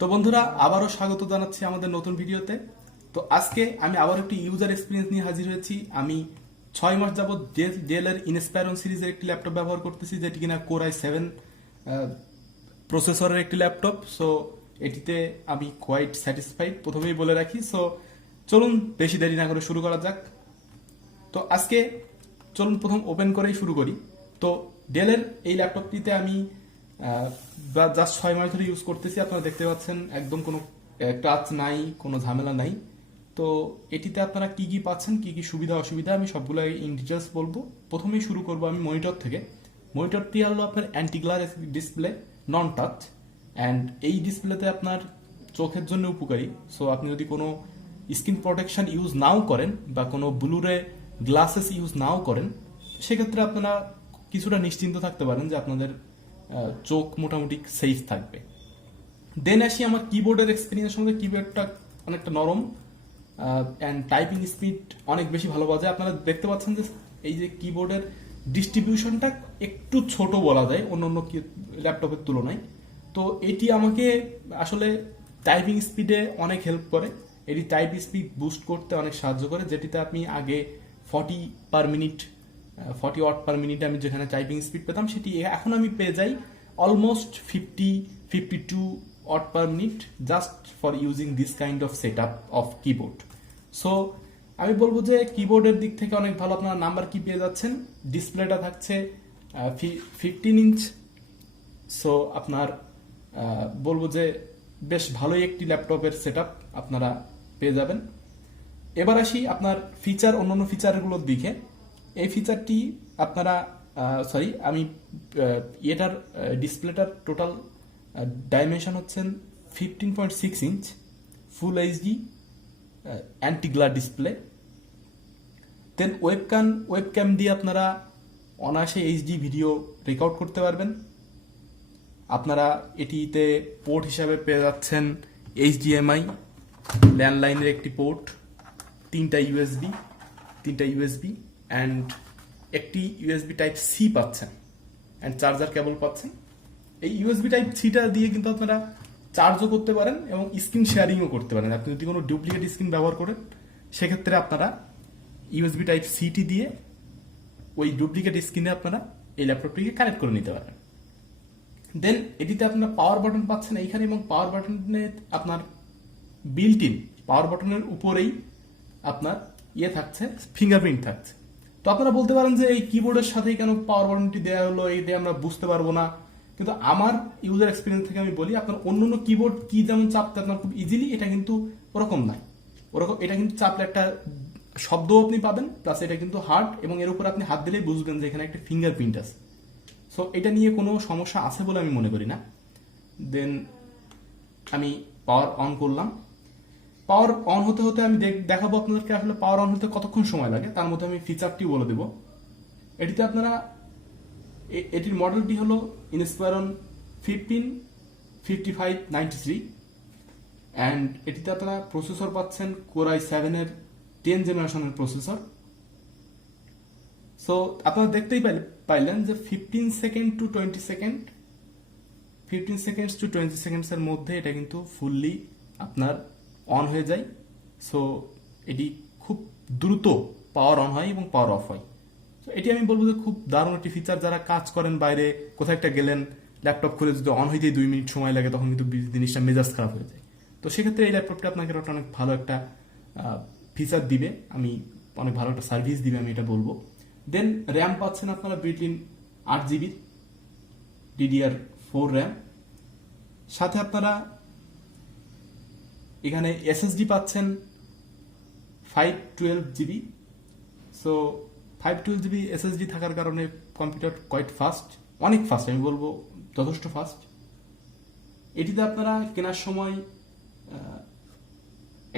তো বন্ধুরা আবারও স্বাগত জানাচ্ছি আমাদের নতুন ভিডিওতে। তো আজকে আমি আবার একটি ইউজার এক্সপিরিয়েন্স নিয়ে হাজির হয়েছি। আমি 6 মাস যাবত ডেল এর ইনস্পায়রন সিরিজের একটি ল্যাপটপ ব্যবহার করতেছি, যেটি কিনা কোর i7 প্রসেসরের একটি ল্যাপটপ। সো এটিতে আমি কোয়াইট স্যাটিসফাইড, প্রথমেই বলে রাখি। সো চলুন বেশি দেরি না করে শুরু করা যাক। তো আজকে চলুন প্রথম ওপেন করেই শুরু করি। তো ডেলের এই ল্যাপটপটিতে আমি জাস্ট 6 মাস ধরে ইউজ করতেছি। আপনারা দেখতে পাচ্ছেন একদম কোনো টাচ নাই, কোনো ঝামেলা নাই। তো এটিতে আপনারা কি কি পাচ্ছেন, কি কি সুবিধা অসুবিধা, আমি সবগুলো ইন ডিটেলস বলবো। প্রথমেই শুরু করবো আমি মনিটর থেকে। মনিটরটি হলো আপনার anti glare display, non touch, and এই ডিসপ্লেতে আপনার চোখের জন্য উপকারী। সো আপনি যদি কোনো স্কিন প্রোটেকশন ইউজ নাও করেন বা কোনো ব্লুরে গ্লাসেস ইউজ নাও করেন, সেক্ষেত্রে আপনারা কিছুটা নিশ্চিন্ত থাকতে পারেন যে আপনাদের চোখ মোটামুটি সেফ থাকবে। দেন আসি আমার কিবোর্ডের এক্সপিরিয়েন্স সঙ্গে। কিবোর্ডটা অনেকটা নরম অ্যান্ড টাইপিং স্পিড অনেক বেশি ভালো বাজে। আপনারা দেখতে পাচ্ছেন যে এই যে কিবোর্ডের ডিস্ট্রিবিউশনটা একটু ছোট বলা যায় অন্য অন্য ল্যাপটপের তুলনায়। তো এটি আমাকে আসলে টাইপিং স্পিডে অনেক হেল্প করে। এটি টাইপ স্পিড বুস্ট করতে অনেক সাহায্য করে, যেটিতে আপনি আগে 40 ওয়াট পার মিনিটে আমি যেখানে টাইপিং স্পিড পেতাম, সেটি এখন আমি পেয়ে যাই অলমোস্ট 52 ওয়াট per minute, just for using this kind of set up of keyboard. So আমি বলবো যে কিবোর্ডের দিক থেকে অনেক ভালো। আপনারা নাম্বার কি পেয়ে যাচ্ছেন, ডিসপ্লেটা থাকছে 15 ইঞ্চ। সো আপনার বলবো যে বেশ ভালোই একটি ল্যাপটপের সেট আপ আপনারা পেয়ে যাবেন। এবার আসি আপনার ফিচার, অন্যান্য ফিচারগুলোর দিকে। এই ফিচারটি আপনারা আমি এটার ডিসপ্লেটার টোটাল ডাইমেনশন হচ্ছেন 15.6 inch, full HD anti glare display. Then webcam দিয়ে আপনারা অনায়াসে এইচডি ভিডিও রেকর্ড করতে পারবেন। আপনারা এটিতে পোর্ট হিসাবে পেয়ে যাচ্ছেন এইচডিএমআই, ল্যান্ডলাইনের একটি পোর্ট, তিনটা ইউএসবি অ্যান্ড একটি ইউএসবি টাইপ সি পাচ্ছেন, অ্যান্ড চার্জার কেবল পাচ্ছেন। এই ইউএসবি টাইপ সিটা দিয়ে কিন্তু আপনারা চার্জও করতে পারেন এবং স্ক্রিন শেয়ারিংও করতে পারেন। আপনি যদি কোনো ডুপ্লিকেট স্ক্রিন ব্যবহার করেন, সেক্ষেত্রে আপনারা ইউএসবি টাইপ সিটি দিয়ে ওই ডুপ্লিকেট স্ক্রিনে আপনারা এই ল্যাপটপটিকে কানেক্ট করে নিতে পারেন। দেন এটিতে আপনারা পাওয়ার বাটন পাচ্ছেন এইখানে, এবং পাওয়ার বাটনে আপনার বিল্ট ইন পাওয়ার বাটনের উপরেই আপনার থাকছে, ফিঙ্গারপ্রিন্ট থাকছে। তো আপনারা বলতে পারেন যে এই কিবোর্ডের সাথেই কেন পাওয়ার বাটনটি দেওয়া হলো, এই দিয়ে আমরা বুঝতে পারবো না। কিন্তু আমার ইউজার এক্সপিরিয়েন্স থেকে আমি বলি, আপনার অন্য অন্য কিবোর্ড কি যেমন চাপতে আপনার খুব ইজিলি, এটা কিন্তু ওরকম নাই। এটা কিন্তু চাপলে একটা শব্দও আপনি পাবেন, প্লাস এটা কিন্তু হার্ড, এবং এর উপর আপনি হাত দিলেই বুঝবেন যে এখানে একটা ফিঙ্গারপ্রিন্ট আছে। সো এটা নিয়ে কোনো সমস্যা আছে বলে আমি মনে করি না। দেন আমি পাওয়ার অন করলাম। পাওয়ার অন হতে হতে আমি দেখাবো আপনাদেরকে আসলে পাওয়ার অন হতে কতক্ষণ সময় লাগে। তার মধ্যে আমি ফিচারটি বলে দেব। এটিতে আপনারা এটির মডেলটি হলো ইনস্পায়রন 155593, অ্যান্ড এটিতে আপনারা প্রসেসর পাচ্ছেন কোর i7 এর 10 জেনারেশনের প্রসেসর। সো আপনারা দেখতেই পাইলেন যে 15 সেকেন্ড টু 20 সেকেন্ডসের মধ্যে এটা কিন্তু ফুললি আপনার অন হয়ে যায়। সো এটি খুব দ্রুত পাওয়ার অন হয় এবং পাওয়ার অফ হয়। তো এটি আমি বলবো যে খুব দারুণ একটি ফিচার। যারা কাজ করেন বাইরে, কোথাও একটা গেলেন, ল্যাপটপ খুলে যদি অন হইতেই 2 মিনিট সময় লাগে, তখন কিন্তু জিনিসটা মেজাজ খারাপ হয়ে যায়। তো সেক্ষেত্রে এই ল্যাপটপটা আপনাকে অনেক ভালো একটা ফিচার দিবে, আমি অনেক ভালো একটা সার্ভিস দিবে, আমি এটা বলবো। দেন র্যাম পাচ্ছেন আপনারা built in 8GB DDR4 RAM. সাথে আপনারা এখানে এসএসডি পাচ্ছেন 512GB। সো 512GB এসএসডি থাকার কারণে কম্পিউটার কোয়াইট ফাস্ট, অনেক ফাস্ট, আমি বলবো যথেষ্ট ফাস্ট। এটিতে আপনারা কেনার সময়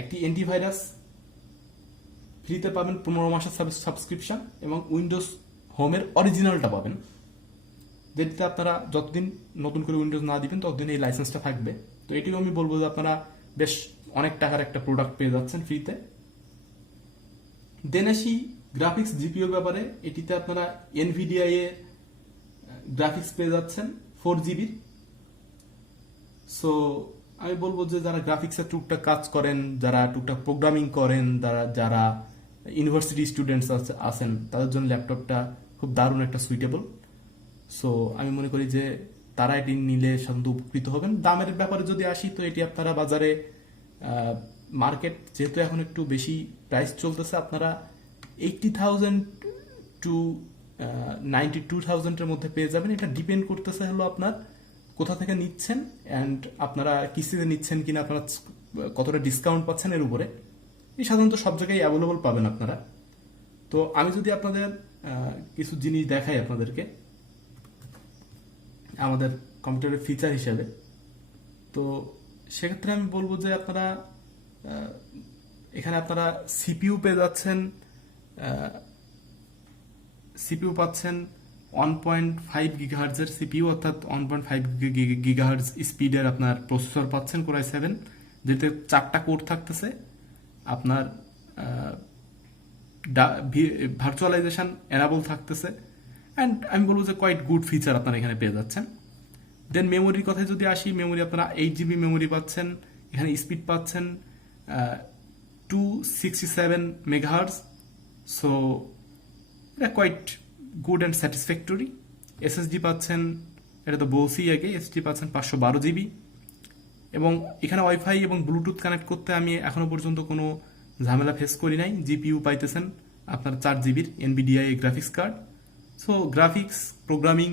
একটি অ্যান্টিভাইরাস ফ্রিতে পাবেন, 15 মাসের সাবস্ক্রিপশন, এবং উইন্ডোজ হোমের অরিজিনালটা পাবেন, যেটিতে আপনারা যতদিন নতুন করে উইন্ডোজ না দিবেন ততদিন এই লাইসেন্সটা থাকবে। তো এটিও আমি বলবো যে আপনারা বেশ অনেক টাকার একটা প্রোডাক্ট পেয়ে যাচ্ছেন ফ্রিতে। দেন আসি গ্রাফিক্স জিপিওর ব্যাপারে। এটিতে আপনারা এনভিডিআই এর গ্রাফিক্স পেয়ে যাচ্ছেন 4GB। সো আমি বলবো যে যারা গ্রাফিক্সের টুকটাক কাজ করেন, যারা টুকটাক প্রোগ্রামিং করেন, যারা ইউনিভার্সিটি স্টুডেন্টস আছেন, তাদের জন্য ল্যাপটপটা খুব দারুণ একটা সুইটেবল। সো আমি মনে করি যে তারা এটি নিলে সাধারণত উপকৃত হবেন। দামের ব্যাপারে যদি আসি, তো এটি আপনারা বাজারে মার্কেট যেহেতু এখন একটু বেশি প্রাইস চলতেছে, আপনারা 80,000 টু 92,000-এর মধ্যে পেয়ে যাবেন। এটা ডিপেন্ড করতেছে হলো আপনার কোথা থেকে নিচ্ছেন অ্যান্ড আপনারা কিস্তিতে নিচ্ছেন কিনা, আপনারা কতটা ডিসকাউন্ট পাচ্ছেন এর উপরে। এই সাধারণত সব জায়গায় অ্যাভেলেবল পাবেন আপনারা। তো আমি যদি আপনাদের কিছু জিনিস দেখাই আপনাদেরকে আমাদের কম্পিউটারের ফিচার হিসেবে, তো সেক্ষেত্রে আমি বলবো যে আপনারা এখানে আপনারা সিপিইউ পেয়ে যাচ্ছেন, সিপিইউ পাচ্ছেন 1.5 গিগাহার্জের সিপিইউ, অর্থাৎ 1.5 গিগাহার্জ স্পিডের আপনার প্রসেসর পাচ্ছেন কোর i7, যেতে 4টা কোর থাকতেছে। আপনার ভার্চুয়ালাইজেশন এনাবল থাকতেছে অ্যান্ড আমি বলবো যে কোয়াইট গুড ফিচার আপনারা এখানে পেয়ে যাচ্ছেন। দেন মেমোরির কথায় যদি আসি, মেমোরি আপনারা 8 GB মেমোরি পাচ্ছেন, এখানে স্পিড পাচ্ছেন 267 মেগাহার্জ। সো এটা quite good and satisfactory. SSD পাচ্ছেন, এটা তো বলছি আগে, এসএসডি পাচ্ছেন 512 GB, এবং এখানে ওয়াইফাই এবং ব্লুটুথ কানেক্ট করতে আমি এখনো পর্যন্ত কোনো ঝামেলা ফেস করি নাই। জিপিইউ পাইতেছেন আপনার 4 জিবির Nvidia graphics card. So graphics programming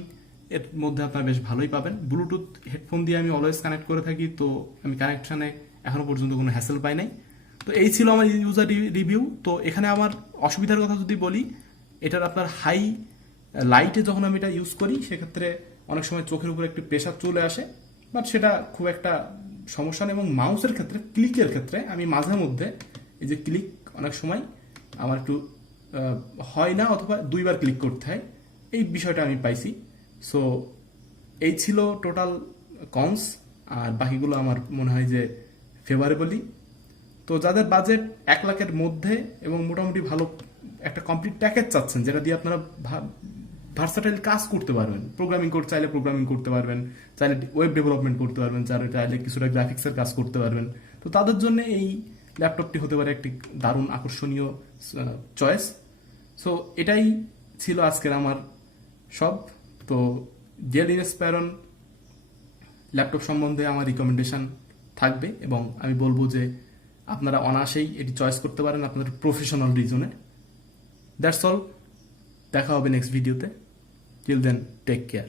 এর মধ্যে আপনারা বেশ ভালোই পাবেন। ব্লুটুথ হেডফোন দিয়ে আমি অলওয়েজ কানেক্ট করে থাকি, তো আমি কানেকশানে এখনো পর্যন্ত কোনো হ্যাসেল পাই নাই। তো এই ছিল আমার ইউজার রিভিউ। তো এখানে আমার অসুবিধার কথা যদি বলি, এটার আপনার হাই লাইটে যখন আমি এটা ইউজ করি, সেক্ষেত্রে অনেক সময় চোখের উপর একটু প্রেশার চলে আসে, বাট সেটা খুব একটা সমস্যা নেই। এবং মাউসের ক্ষেত্রে, ক্লিকের ক্ষেত্রে আমি মাঝে মধ্যে এই যে ক্লিক অনেক সময় আমার একটু হয় না, অথবা 2বার ক্লিক করতে হয়, এই বিষয়টা আমি পাইছি। সো এই ছিল টোটাল কনস, আর বাকিগুলো আমার মনে হয় যে ফেভারেবলই। তো যাদের বাজেট 1 লাখের মধ্যে এবং মোটামুটি ভালো একটা কমপ্লিট প্যাকেজ চাচ্ছেন, যেটা দিয়ে আপনারা ভার্সাটাইল কাজ করতে পারবেন, প্রোগ্রামিং করতে চাইলে প্রোগ্রামিং করতে পারবেন, চাইলে ওয়েব ডেভেলপমেন্ট করতে পারবেন, চাইলে কিছুটা গ্রাফিক্সের কাজ করতে পারবেন, তো তাদের জন্য এই ল্যাপটপটি হতে পারে একটি দারুণ আকর্ষণীয় চয়েস। সো এটাই ছিল আজকের আমার সব। তো ডেল ইনস্পায়রন ল্যাপটপ সম্বন্ধে আমার রিকমেন্ডেশন থাকবে, এবং আমি বলবো যে আপনারা অনায়াসেই এটি চয়েস করতে পারেন আপনাদের প্রফেশনাল রিজনে। দ্যাটস অল, দেখা হবে নেক্সট ভিডিওতে। Till then, take care.